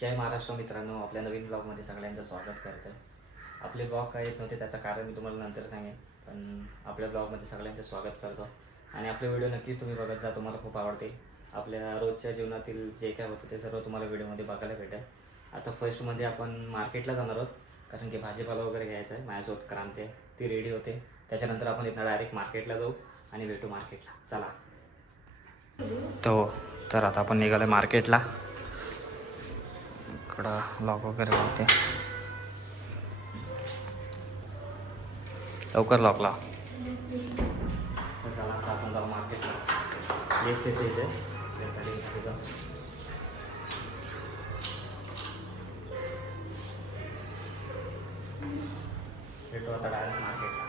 जय महाराष्ट्र मित्रांनो, आपल्या नवीन ब्लॉगमध्ये सगळ्यांचं स्वागत करतो आहे. आपले ब्लॉग काय येत नव्हते त्याचं कारण मी तुम्हाला नंतर सांगेन, पण आपल्या ब्लॉगमध्ये सगळ्यांचं स्वागत करतो. आणि आपले व्हिडिओ नक्कीच तुम्ही बघत जा, तुम्हाला खूप आवडते. आपल्या रोजच्या जीवनातील जे काय होतं ते सर्व तुम्हाला व्हिडिओमध्ये बघायला भेटेल. आता फर्स्टमध्ये आपण मार्केटला जाणार आहोत, कारण की भाजीपाला वगैरे घ्यायचा आहे. माझ्यासोबत क्रांती आहे, ती रेडी होते. त्याच्यानंतर आपण इथं डायरेक्ट मार्केटला जाऊ आणि भेटू मार्केटला. चला तर आता आपण निघालो मार्केटला. इकडं लॉक वगैरे लावते, लवकर लॉक लाव. तर चला आता आपण जाऊ मार्केटला. लिफ्ट येते इथे जाऊ. भेटू आता डायरेक्ट मार्केटला.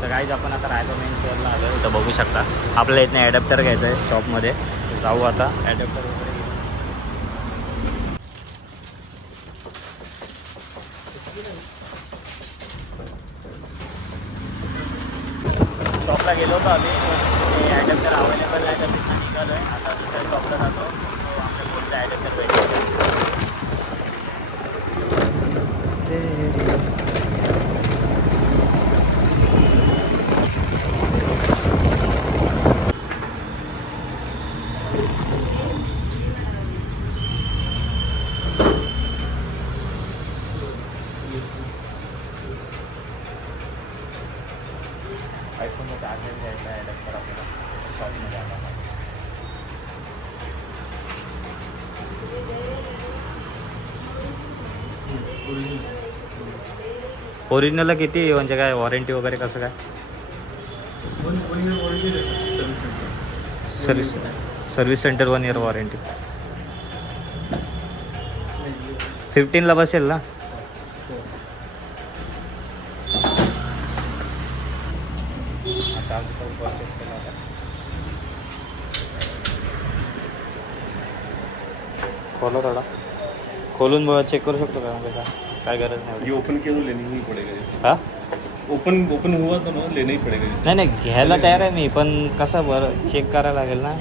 तर गाईज आपण आता रायगड मेन स्टोअरला आलो. इथं बघू शकता आपल्याला इथनं ॲडॅप्टर घ्यायचं आहे शॉपमध्ये. जाऊ आता ॲडॅप्टर वगैरे घेऊ. शॉपला गेलो होतो आम्ही, ॲडॅप्टर अवेलेबल आहे तर तिथं निघालो आहे. आता दुसऱ्या शॉपला जातो, आपल्याला कुठलं ॲडॅप्टर भेटेल. आयफोनचा चार्जर घ्यायचा आहे ॲडॅप्टर आपल्याला शॉपमध्ये आला. ओरिजिनलला किती म्हणजे काय वॉरंटी वगैरे कसं काय? Service centre 1 year warranty. 15ला बसेल ना? परचेस केला होता. खोलो थोडा खोलून बघा, चेक करू शकतो का? म्हणजे काय गरज नाही. ओपन केलं लेनी ही पडेगा. हां ओपन हुआ तो ना लेना ही पडेगा. नाही घ्यायला तयार आहे मी, पण कसं बरं चेक करायला लागेल ना.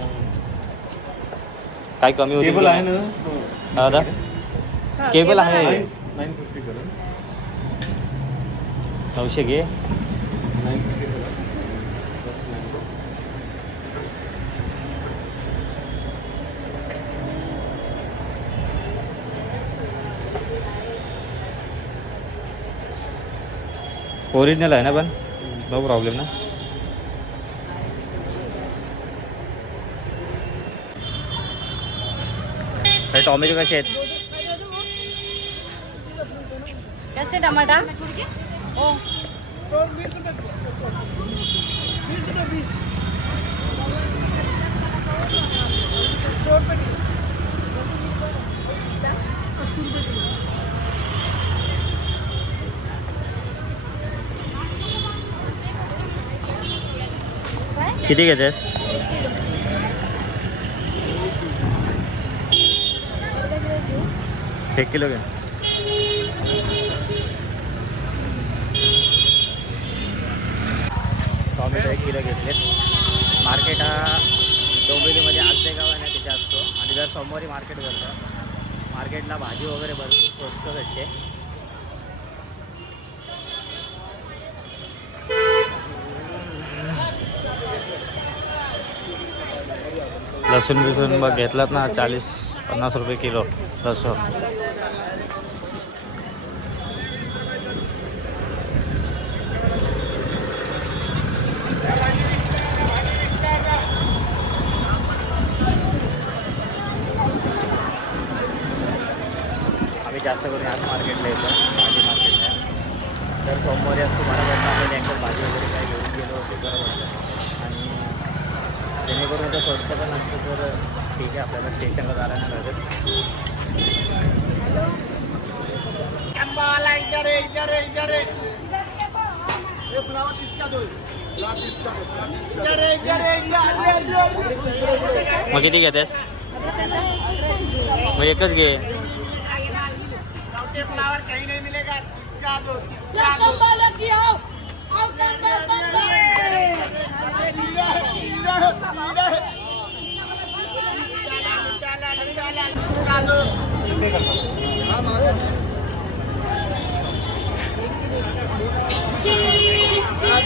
काय कमी होईल? केबल आहे ना दादा? केबल आहे 950 करून 900 घे. 950 करून ओरिजिनल आहे ना, पण नो प्रॉब्लेम ना. काही टॉमॅटो कसे आहेत? कैसे टमाटर? ओ 100 किती घेतेस? एक किलो घे. टॉमॅटो 1 किलो घेतले. मार्केट हा डोंबिवलीमध्ये आजदेगाव आहे ना, तिथे असतो. आणि दर सोमवारी मार्केट भरतं. मार्केटला भाजी वगैरे भरपूर स्वस्त भेटते. लसूण बिसून बघ घेतलात ना, 40-50 रुपये किलो लसूण. आम्ही जास्त करून आज मार्केटला येतो, भाजी मार्केटला. तर सोमवारी असतो बरोबर. आपण एकच भाजी वगैरे काही घेऊन गेलो ते बरं वाटतं. आणि जेणेकरून तर स्वस्त पण असतं, तर ठीक आहे, आपल्याला स्टेशनला जायला नाही लागत. मग किती घेतेस? मग एकच घे.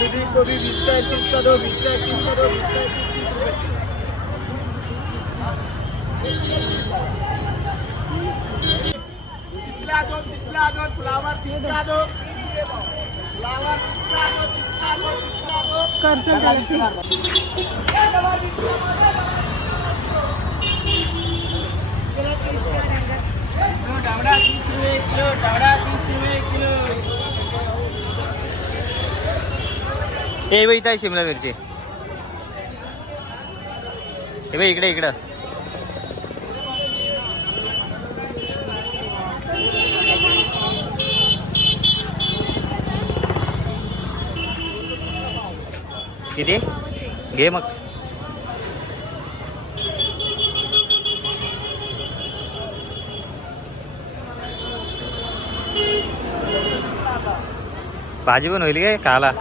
दीदी को भी 20 का 21 का दो, 20 का 21 का दो, 20 का 21 रुपए। पिछला दो फ्लावर 30 का दो, फ्लावर 30 का दो, 30 का दो, 30 का दो। कर्ज द्यायचे डावड़ा 30 रुपए किलो, डावड़ा 30 रुपए किलो। हे बाई इथं आहे शिमला मिरची. हे बाई इकडे इकडं. किती घे मग. भाजी पण होईल काय खायला.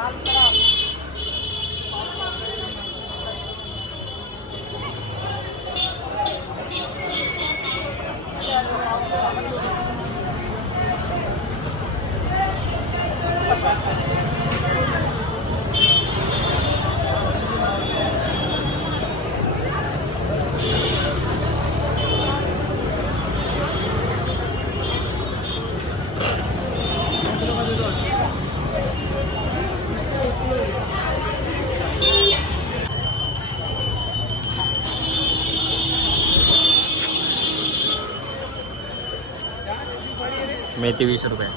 मेथी 20 रुपये.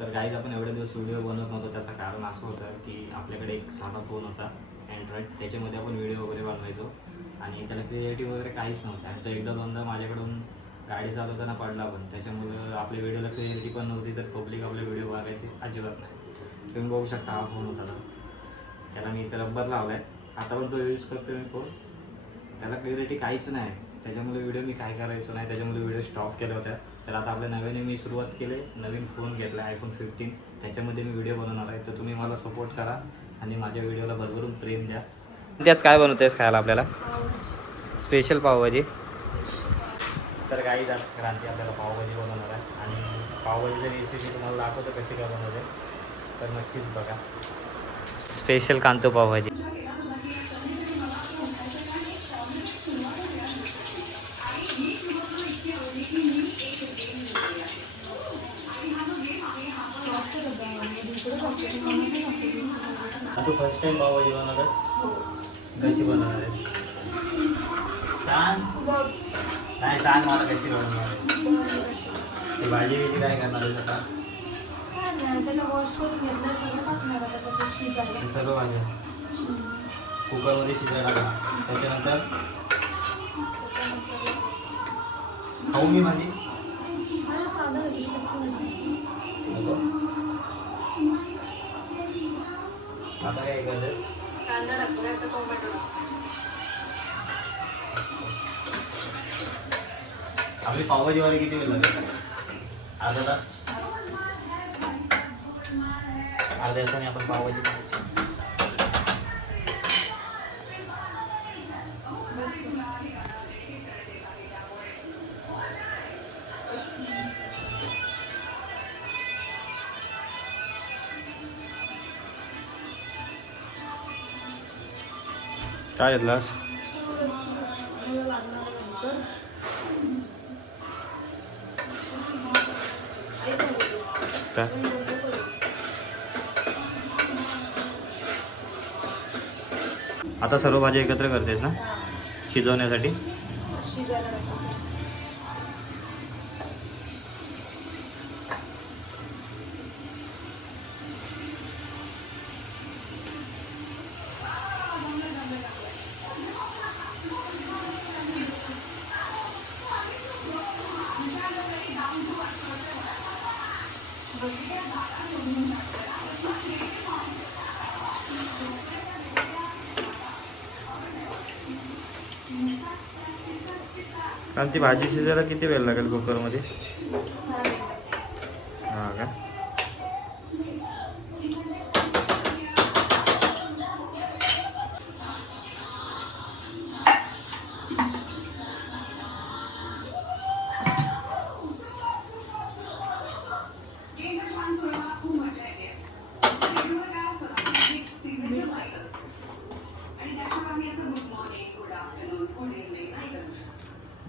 तर गाईज आपण एवढे दिवस व्हिडिओ बनवत नव्हतो त्याचं कारण असं होतं की आपल्याकडे एक साधा फोन होता अँड्रॉइड, त्याच्यामध्ये आपण व्हिडिओ वगैरे बनवायचो आणि त्याला क्रिएटिव्ह वगैरे काहीच नव्हतं. आणि तो एकदा दोनदा माझ्याकडून गाडी चालवताना पडला पण, त्याच्यामुळं आपल्या व्हिडिओला क्लिअरिटी पण नव्हती, तर पब्लिक आपले व्हिडिओ बघायचे अजिबात नाही. तुम्ही बघू शकता हा फोन होता तर त्याला मी इथं रब्बर लावला आहे, आता पण तो यूज करतो मी फोन. त्याला क्लिअरिटी काहीच नाही, त्याच्यामुळे व्हिडिओ मी काय करायचो नाही, त्याच्यामुळे व्हिडिओ स्टॉप केल्या होत्या. तर आता आपल्या नव्याने मी सुरुवात केली, नवीन फोन घेतला iPhone 15, त्याच्यामध्ये मी व्हिडिओ बनवणार आहे. तर तुम्ही मला सपोर्ट करा आणि माझ्या व्हिडिओला भरभरून प्रेम द्या. त्याच काय बनवतेस खायला आपल्याला? स्पेशल पावभाजी. तर काही जास्त क्रांती आपल्याला पावभाजी बनवणार आहे आणि पावभाजीची रेसिपी तुम्हाला दाखवतो कशी काय बनवते, तर नक्कीच बघा. स्पेशल कांतो पावभाजी. तू फर्स्ट टाइम पावभाजी बनवतस, कशी बनवणार आहेस सांग. नाही सांग मला कशी बनवणार आहेस. ती भाजी बिजी काय करणार आहेस आता? सर्व भाज्या कुकरमध्ये शिजायला, त्याच्यानंतर खाऊ मी माझी आता काय करतेस? आपली पावभाजीवाली किती वेळ लागेल? अर्धा तास. अर्ध्या तासाने आपण पावभाजी करायची. काय घेतलास? काय? आता सर्व भाजी एकत्र करतेस ना शिजवण्यासाठी? आणि ती भाजी शिजायला किती वेळ लागेल कुकरमध्ये? हां का?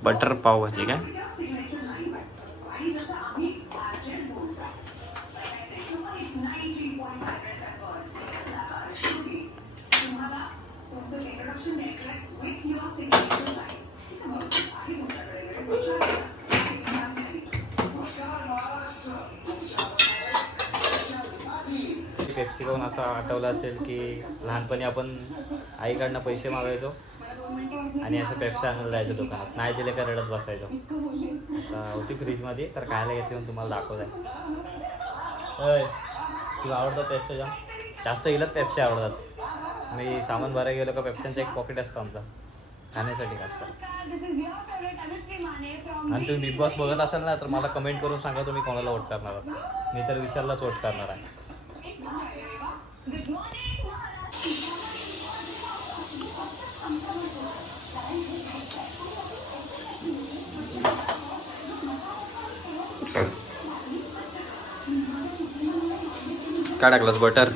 बटर पाव भाजी काय? पेप्सी खाऊन असं आठवलं असेल की लहानपणी आपण आईकडनं पैसे मागायचो आणि असं पेप्सी आणायला जायचं दुकानात, नाही दिले का रडत बसायचो. आता होती फ्रीजमध्ये तर खायला घेते म्हणून तुम्हाला दाखवत आहे. तुला आवडतात पेप्सी जास्त हिलाच पेप्सी आवडतात. मी सामान भरायला गेलो का पेप्सीचं एक पॉकेट असतं आमचा खाण्यासाठी खास. आणि तुम्ही बिग बॉस बघत असाल ना तर मला कमेंट करून सांगा तुम्ही कोणाला वोट करणार आहात. मी तर विशाललाच वोट करणार आहे. काय टाकलंस? बटर.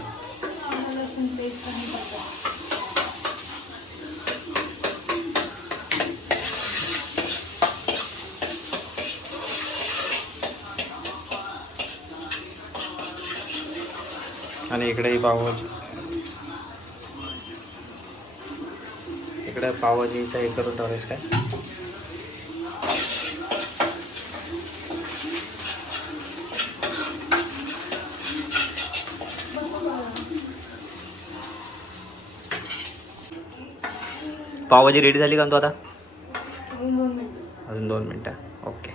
आणि इकडे पावभाजी, इकडे पावभाजीचा हे करून ठेवलेस काय? पावभाजी रेडी झाली का तू आता? अजून 2 मिनटं. ओके.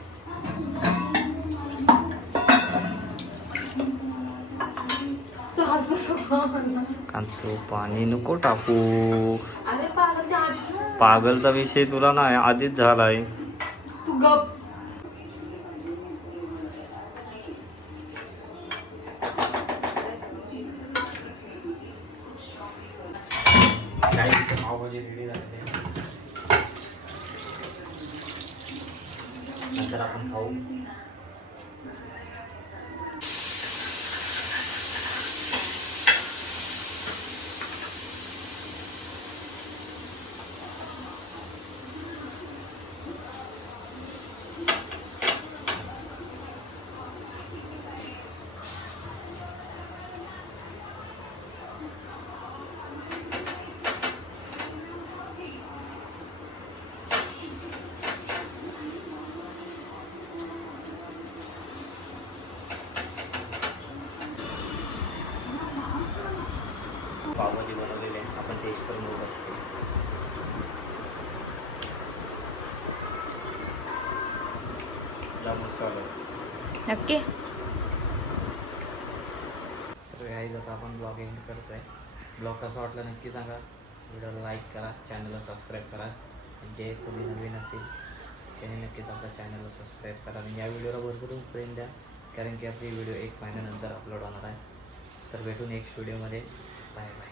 कांतो पाणी नको टाकू. पागलचा विषय तुला नाही आधीच झालाय. तू गप. पावभाजी रेडी झाली. नंतर आपण खाऊ. पावभाजी बनवलेली आहे, आपण टेस्ट करून बघू शकतो. मसाला नक्की. तर गाईज आता आपण ब्लॉग एंड करतो आहे. ब्लॉग कसा वाटला नक्की सांगा. व्हिडिओला लाईक करा, चॅनलला सबस्क्राईब करा. जे कोणी नवीन असेल त्याने नक्कीच आपल्या चॅनलला सबस्क्राईब करा आणि या व्हिडिओला भरपूर प्रेम द्या, कारण की आपली व्हिडिओ 1 महिन्यानंतर अपलोड होणार आहे. तर भेटू नेक्स्ट व्हिडिओमध्ये. Bye bye.